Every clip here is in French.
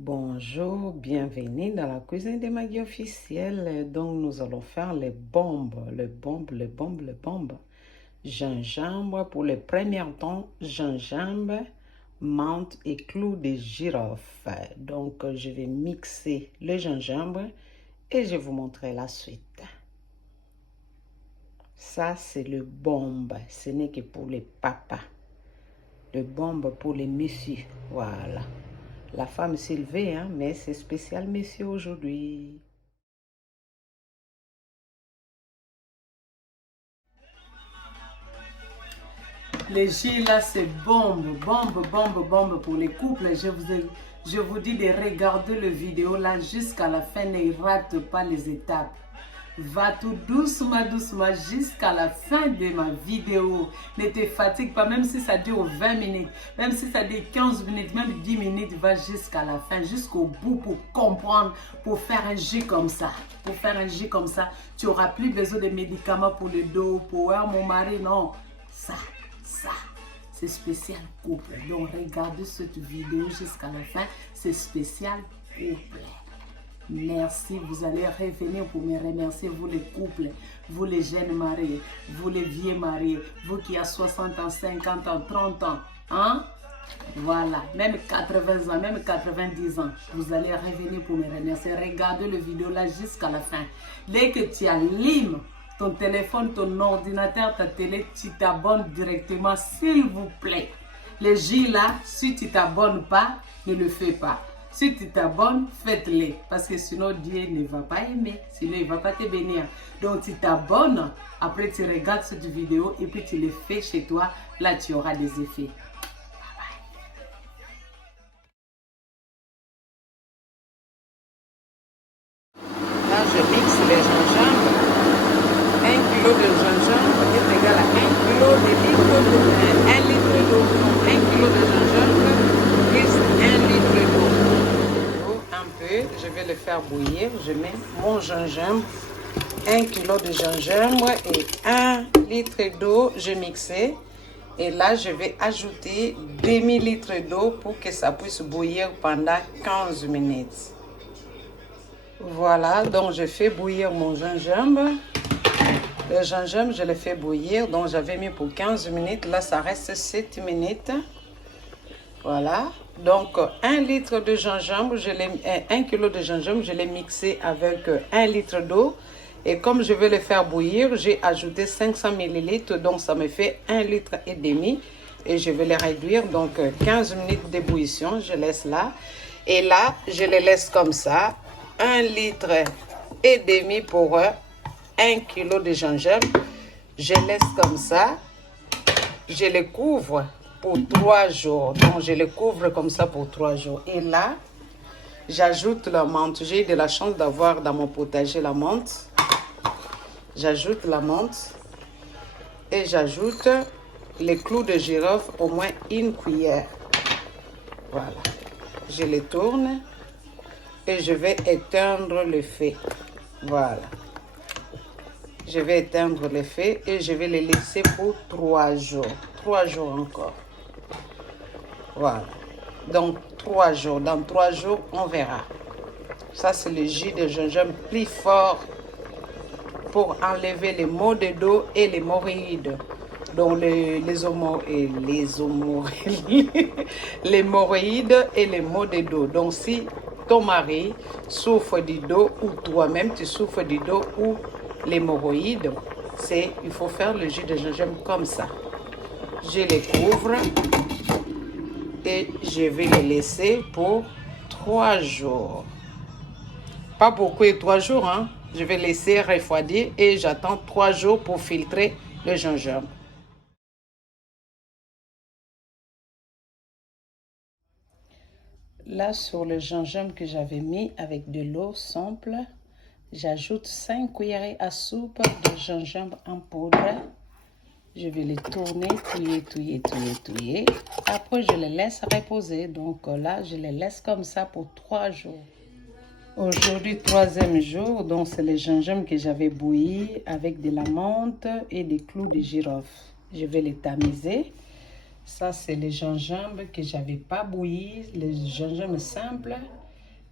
Bonjour, bienvenue dans la cuisine de Maggie officielle. Donc, nous allons faire les bombes, les bombes. Gingembre pour le premier temps, gingembre, menthe et clous de girofle. Donc, je vais mixer le gingembre et je vais vous montrer la suite. Ça, c'est le bombe. Ce n'est que pour les papas. Le bombe pour les messieurs. Voilà. La femme s'est levée, hein, mais c'est spécial messieurs aujourd'hui. Les jus là, c'est bombe pour les couples. Je vous dis de regarder le vidéo là jusqu'à la fin. Ne rate pas les étapes. Va tout doucement jusqu'à la fin de ma vidéo. Ne te fatigue pas, même si ça dure 20 minutes, même si ça dure 15 minutes, même 10 minutes, va jusqu'à la fin, jusqu'au bout pour comprendre, pour faire un jus comme ça. Pour faire un jus comme ça, tu n'auras plus besoin de médicaments pour le dos, pour mon mari, non. Ça, c'est spécial couple. Donc, regardez cette vidéo jusqu'à la fin, c'est spécial couple. Merci, vous allez revenir pour me remercier, vous les couples, vous les jeunes mariés, vous les vieux mariés, vous qui avez 60 ans, 50 ans, 30 ans, hein? Voilà, même 80 ans, même 90 ans, vous allez revenir pour me remercier. Regardez le vidéo là jusqu'à la fin. Dès que tu allumes ton téléphone, ton ordinateur, ta télé, tu t'abonnes directement, s'il vous plaît. Les jus là, si tu t'abonnes pas, ne le fais pas. Si tu t'abonnes, faites-les. Parce que sinon, Dieu ne va pas aimer. Sinon, il ne va pas te bénir. Donc, tu t'abonnes. Après, tu regardes cette vidéo et puis tu les fais chez toi. Là, tu auras des effets. Là, je mixe les gingembre. 1 kg de gingembre est égal à 1 kg de litre d'eau. 1 litre d'eau. 1 kg de gingembre plus 1 litre d'eau. Je vais le faire bouillir. Je mets mon gingembre, 1 kg de gingembre et 1 litre d'eau. Je mixe. Et là, je vais ajouter demi-litre d'eau pour que ça puisse bouillir pendant 15 minutes. Voilà, donc je fais bouillir mon gingembre. Le gingembre, je le fais bouillir. Donc, j'avais mis pour 15 minutes. Là, ça reste 7 minutes. Voilà. Donc, 1 litre de gingembre, 1 kg de gingembre, je l'ai mixé avec 1 litre d'eau. Et comme je vais le faire bouillir, j'ai ajouté 500 ml. Donc, ça me fait 1 litre et demi. Et je vais le réduire. Donc, 15 minutes d'ébullition, je laisse là. Et là, je le laisse comme ça. 1 litre et demi pour 1 kg de gingembre. Je laisse comme ça. Je le couvre pour 3 jours. Donc, je le couvre comme ça pour 3 jours. Et là, j'ajoute la menthe. J'ai eu de la chance d'avoir dans mon potager la menthe. J'ajoute la menthe. Et j'ajoute les clous de girofle, au moins 1 cuillère. Voilà. Je les tourne. Et je vais éteindre le feu. Voilà. Je vais éteindre le feu et je vais les laisser pour 3 jours. 3 jours encore. Voilà. Donc, 3 jours. Dans 3 jours, on verra. Ça, c'est le jus de gingembre plus fort pour enlever les maux de dos et les hémorroïdes. Donc, les hémorroïdes et les maux de dos. Donc, si ton mari souffre du dos ou toi-même, tu souffres du dos ou l'hémorroïde, il faut faire le jus de gingembre comme ça. Je les couvre et je vais les laisser pour 3 jours. Pas beaucoup et 3 jours, hein. Je vais laisser refroidir et j'attends 3 jours pour filtrer le gingembre. Là, sur le gingembre que j'avais mis avec de l'eau simple, j'ajoute 5 cuillerées à soupe de gingembre en poudre. Je vais les tourner, touiller. Après, je les laisse reposer. Donc là, je les laisse comme ça pour 3 jours. Aujourd'hui, 3e jour. Donc, c'est le gingembre que j'avais bouilli avec de la menthe et des clous de girofle. Je vais les tamiser. Ça, c'est le gingembre que j'avais pas bouilli, le gingembre simple.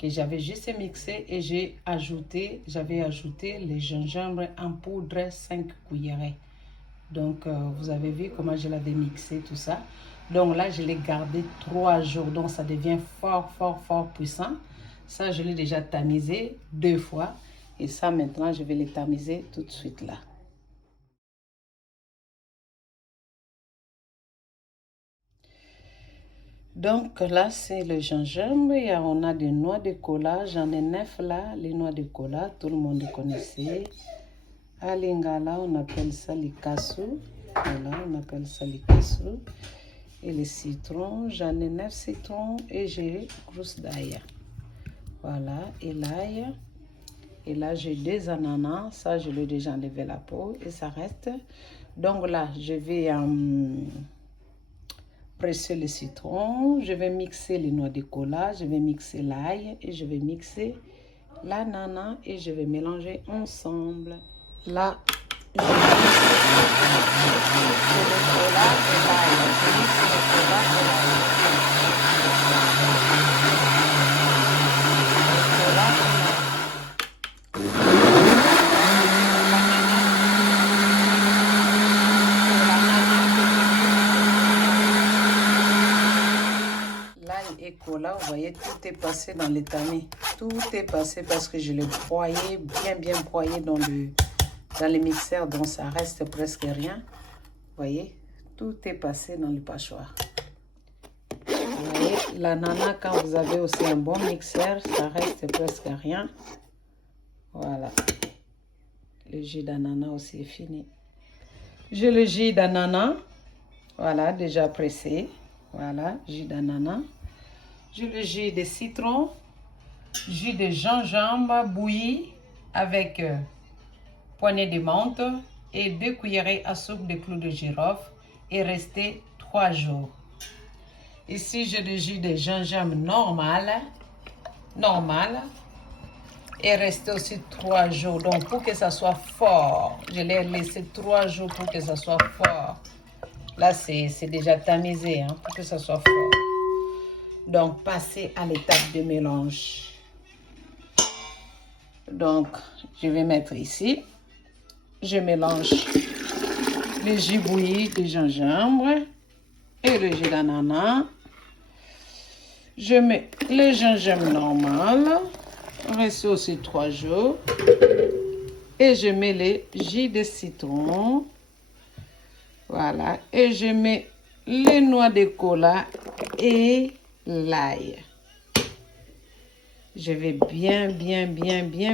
que j'avais juste mixé et j'avais ajouté les gingembre en poudre 5 cuillerées. Donc, vous avez vu comment je l'avais mixé, tout ça. Donc là, je l'ai gardé 3 jours. Donc, ça devient fort, fort, fort puissant. Ça, je l'ai déjà tamisé 2 fois. Et ça, maintenant, je vais les tamiser tout de suite là. Donc là, c'est le gingembre. Et on a des noix de cola. J'en ai 9 là. Les noix de cola, tout le monde les connaissait. À Lingala, on appelle ça les cassous. Voilà, on appelle ça les cassous. Et les citrons, j'en ai 9 citrons et j'ai grousse d'ail. Voilà, et l'ail. Et là, j'ai 2 ananas. Ça, je l'ai déjà enlevé la peau et ça reste. Donc là, je vais presser le citron. Je vais mixer les noix de cola. Je vais mixer l'ail et je vais mixer l'ananas et je vais mélanger ensemble. Là, je mixe le cola et l'ail. Je mixe le cola et l'ail. Le cola et l'ail. Cola, vous voyez, tout est passé dans le tamis. Tout est passé parce que je l'ai broyé, bien broyé dans le mixeur, donc ça reste presque rien. Vous voyez, tout est passé dans le pochoir. Vous voyez, l'ananas, quand vous avez aussi un bon mixeur, ça reste presque rien. Voilà. Le jus d'ananas aussi est fini. J'ai le jus d'ananas, voilà, déjà pressé. Voilà, jus d'ananas. J'ai le jus de citron, jus de gingembre bouilli avec poignée de menthe et 2 cuillerées à soupe de clous de girofle et resté 3 jours. Ici, j'ai le jus de gingembre normal et resté aussi 3 jours. Donc, pour que ça soit fort, je l'ai laissé 3 jours pour que ça soit fort. Là, c'est déjà tamisé, hein, pour que ça soit fort. Donc, passez à l'étape de mélange. Donc, je vais mettre ici. Je mélange le jus bouilli de gingembre et le jus d'ananas. Je mets le gingembre normal. Reste aussi 3 jours. Et je mets le jus de citron. Voilà. Et je mets les noix de cola et l'ail. Je vais bien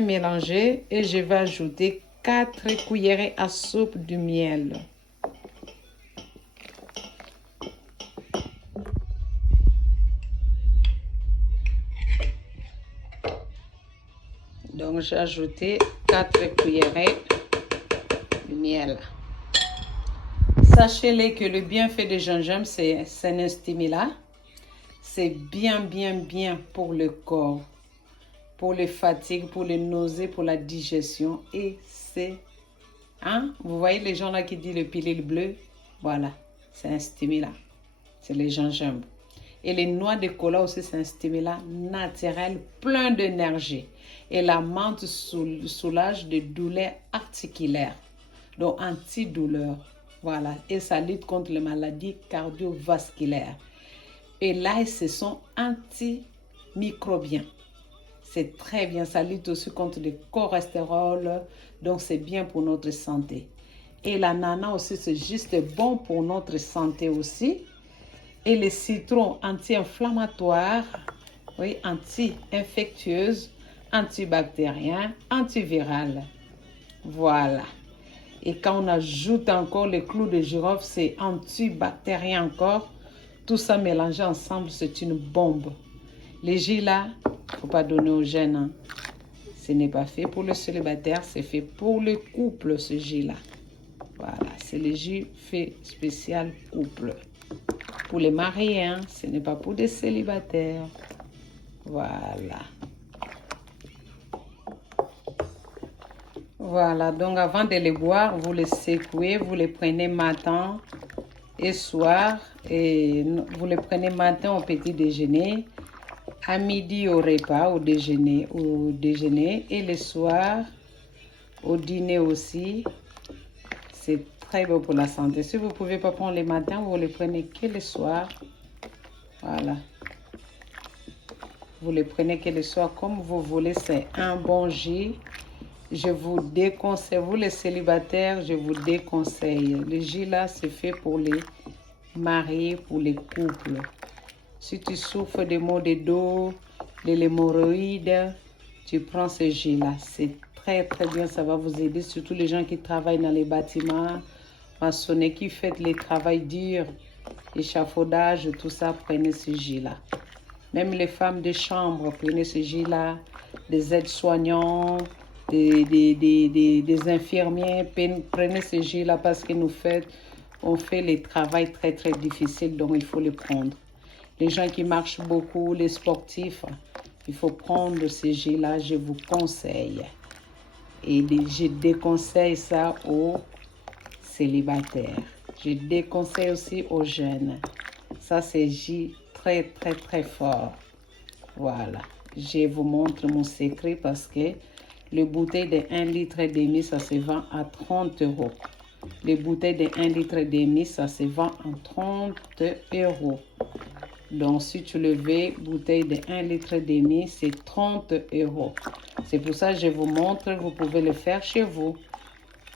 mélanger et je vais ajouter 4 cuillerées à soupe de miel. Donc j'ai ajouté 4 cuillerées de miel. Sachez-les que le bienfait de gingembre, c'est un stimulant. C'est bien pour le corps, pour les fatigues, pour les nausées, pour la digestion. Et c'est, hein, vous voyez les gens là qui disent le pilule bleu, voilà, c'est un stimulant, c'est le gingembre. Et les noix de cola aussi, c'est un stimulant naturel, plein d'énergie. Et la menthe soulage des douleurs articulaires, donc antidouleur, voilà. Et ça lutte contre les maladies cardiovasculaires. Et l'ail, ce sont antimicrobiens. C'est très bien, ça lutte aussi contre le cholestérol, donc c'est bien pour notre santé. Et l'ananas aussi, c'est juste bon pour notre santé aussi. Et les citrons anti-inflammatoires, oui, anti-infectieuses, antibactériens, antivirales. Voilà. Et quand on ajoute encore les clous de girofle, c'est antibactérien encore. Tout ça mélangé ensemble, c'est une bombe. Les jus là, il ne faut pas donner aux jeunes. Hein. Ce n'est pas fait pour le célibataire, c'est fait pour le couple, ce jus là. Voilà, c'est le jus fait spécial couple. Pour les mariés, hein, ce n'est pas pour des célibataires. Voilà. Voilà, donc avant de les boire, vous les secouez, vous les prenez matin et soir. Et vous les prenez matin au petit déjeuner, à midi au repas, au déjeuner et le soir, au dîner aussi. C'est très bon pour la santé. Si vous ne pouvez pas prendre le matin, vous le prenez que le soir. Voilà. Vous le prenez que le soir comme vous voulez. C'est un bon jus. Je vous déconseille, vous les célibataires, je vous déconseille. Le jus là, c'est fait pour les mariés, pour les couples. Si tu souffres de maux de dos, de l'hémorroïde, tu prends ce jus là. C'est très très bien, ça va vous aider. Surtout les gens qui travaillent dans les bâtiments, maçonnerie, qui font les travaux durs, échafaudage, tout ça, prenez ce jus là. Même les femmes de chambre, prenez ce jus là. Des aides-soignants, des infirmiers, prenez ce jus là parce que on fait les travaux très très difficiles, donc il faut les prendre. Les gens qui marchent beaucoup, les sportifs, il faut prendre ce jus là, je vous conseille. Et je déconseille ça aux célibataires. Je déconseille aussi aux jeunes. Ça, c'est jus très, très, très fort. Voilà. Je vous montre mon secret parce que le bouteille de 1,5 litre, ça se vend à 30 €. Les bouteilles de 1,5 litre, ça se vend à 30 €. Donc, si tu le veux, bouteille de 1,5 litre, c'est 30 €. C'est pour ça que je vous montre, vous pouvez le faire chez vous.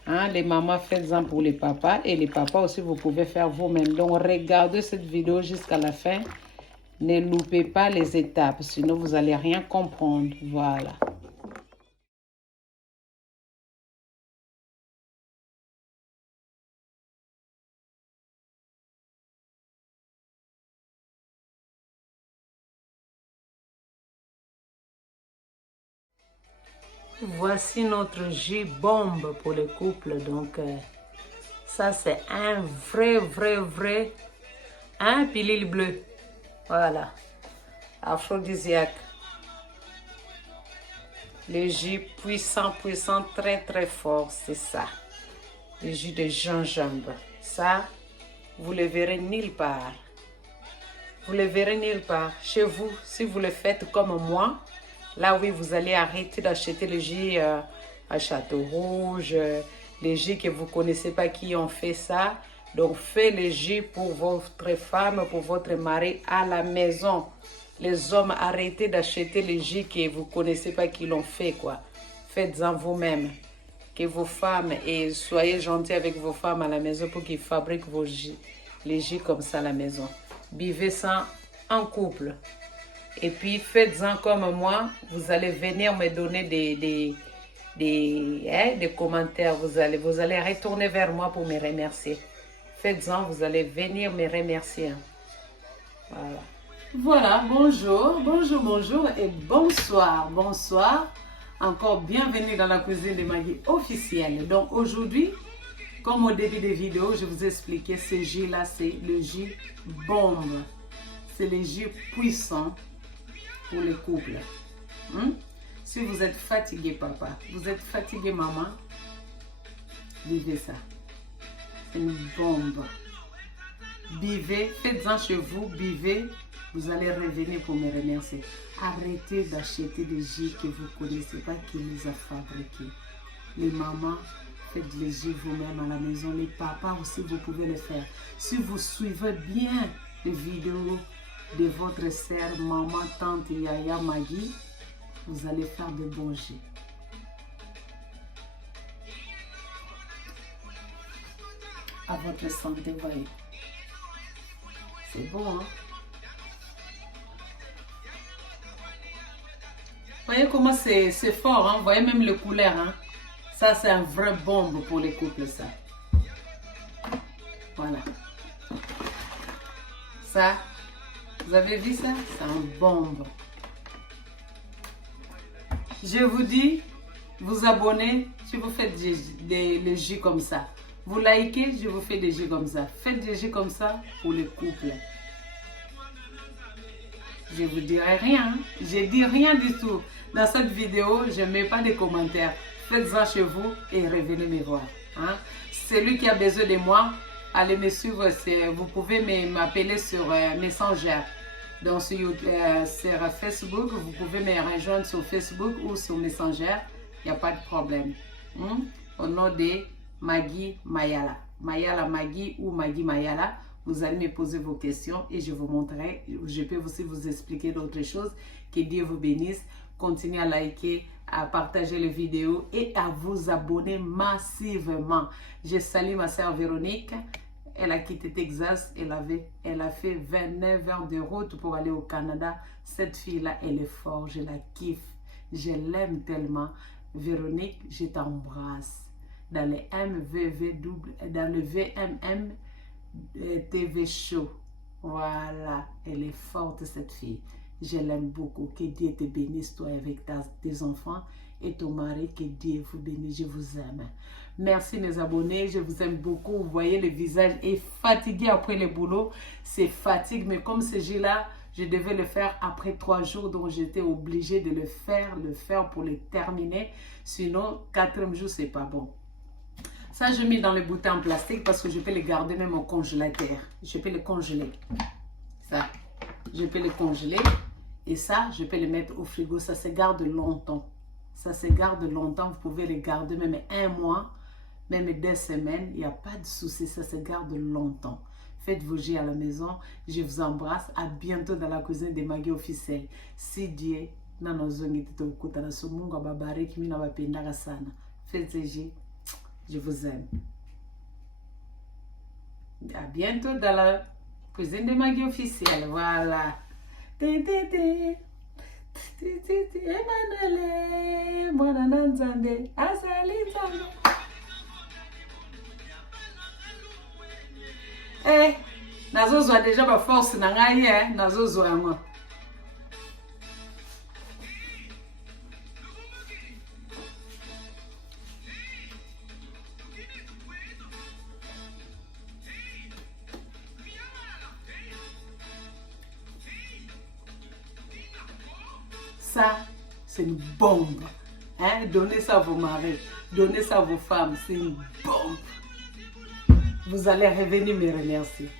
Hein, les mamans, faites-en pour les papas. Et les papas aussi, vous pouvez faire vous-même. Donc, regardez cette vidéo jusqu'à la fin. Ne loupez pas les étapes, sinon vous n'allez rien comprendre. Voilà. Voici notre jus bombe pour les couples. Donc, ça, c'est un vrai, un pilule bleu. Voilà. Aphrodisiaque. Le jus puissant, très, très fort, c'est ça. Le jus de gingembre. Ça, vous le verrez nulle part. Vous le verrez nulle part. Chez vous, si vous le faites comme moi, là, oui, vous allez arrêter d'acheter le jus à Château Rouge, les jus que vous ne connaissez pas qui ont fait ça. Donc, faites le jus pour votre femme, pour votre mari à la maison. Les hommes, arrêtez d'acheter les jus que vous ne connaissez pas qui l'ont fait, quoi. Faites-en vous-même. Que vos femmes, et soyez gentils avec vos femmes à la maison pour qu'ils fabriquent vos jus, les jus comme ça à la maison. Buvez ça en couple. Et puis, faites-en comme moi. Vous allez venir me donner des commentaires. Vous allez retourner vers moi pour me remercier. Faites-en, vous allez venir me remercier. Voilà. Voilà, bonjour et bonsoir. Encore bienvenue dans la cuisine de Maggie officielle. Donc aujourd'hui, comme au début des vidéos, je vous expliquais, ce jus-là, c'est le jus bombe. C'est le jus puissant pour les couples. Si vous êtes fatigué, papa, vous êtes fatigué, maman, buvez ça. C'est une bombe. Buvez, faites-en chez vous, buvez. Vous allez revenir pour me remercier. Arrêtez d'acheter des jus que vous ne connaissez pas, qui les a fabriqués. Les mamans, faites les jus vous-même à la maison. Les papas aussi, vous pouvez le faire. Si vous suivez bien les vidéos de votre sœur, maman, tante, Yaya, Maggie, vous allez faire de bons jus. À votre santé, voyez. C'est bon, hein? Voyez comment c'est fort, hein? Voyez même les couleurs, hein? Ça, c'est un vrai bombe pour les couples, ça. Voilà. Ça, vous avez vu ça? C'est un bombe. Je vous dis, vous abonnez si vous faites des jus comme ça. Vous likez, je vous fais des jus comme ça. Faites des jus comme ça pour les couples. Je vous dirai rien. Je dis rien du tout. Dans cette vidéo, je ne mets pas de commentaires. Faites-en chez vous et revenez me voir. Hein? Celui qui a besoin de moi, allez me suivre. Vous pouvez m'appeler sur Messenger. Donc sur Facebook, vous pouvez me rejoindre sur Facebook ou sur Messenger, il n'y a pas de problème. Au nom de Maggie Mayala. Mayala Maggie ou Maggie Mayala, vous allez me poser vos questions et je vous montrerai, je peux aussi vous expliquer d'autres choses. Que Dieu vous bénisse. Continuez à liker, à partager les vidéos et à vous abonner massivement. Je salue ma sœur Véronique. Elle a quitté Texas. Elle a fait 29 heures de route pour aller au Canada. Cette fille-là, elle est forte. Je la kiffe. Je l'aime tellement. Véronique, je t'embrasse. Dans le VMM TV Show. Voilà. Elle est forte, cette fille. Je l'aime beaucoup. Que Dieu te bénisse, toi, avec tes enfants et ton mari. Que Dieu vous bénisse. Je vous aime. Merci, mes abonnés. Je vous aime beaucoup. Vous voyez, le visage est fatigué après le boulot. C'est fatigue. Mais comme ce jour-là, je devais le faire après 3 jours. Donc, j'étais obligée de le faire pour le terminer. Sinon, 4e jour, c'est pas bon. Ça, je mets dans les bouteilles en plastique parce que je peux les garder même au congélateur. Je peux le congeler. Ça, je peux le congeler. Et ça, je peux le mettre au frigo. Ça se garde longtemps. Ça se garde longtemps. Vous pouvez le garder même 1 mois, même 2 semaines. Il n'y a pas de souci. Ça se garde longtemps. Faites vos jeux à la maison. Je vous embrasse. À bientôt dans la cuisine de Maggie officielle. Si Dieu n'a nos ongles de kuta na sumunga babariki mina bapendaka sana. Faites vos jeux. Je vous aime. À bientôt dans la cuisine de Maggie officielle. Voilà. Emmanuel, mwana na Nzambe, azali Nzambe. Nazozwa déjà ma force na ngai, nazozwa yango. Ça, c'est une bombe. Donnez ça à vos maris, donnez ça à vos femmes, c'est une bombe. Vous allez revenir me remercier.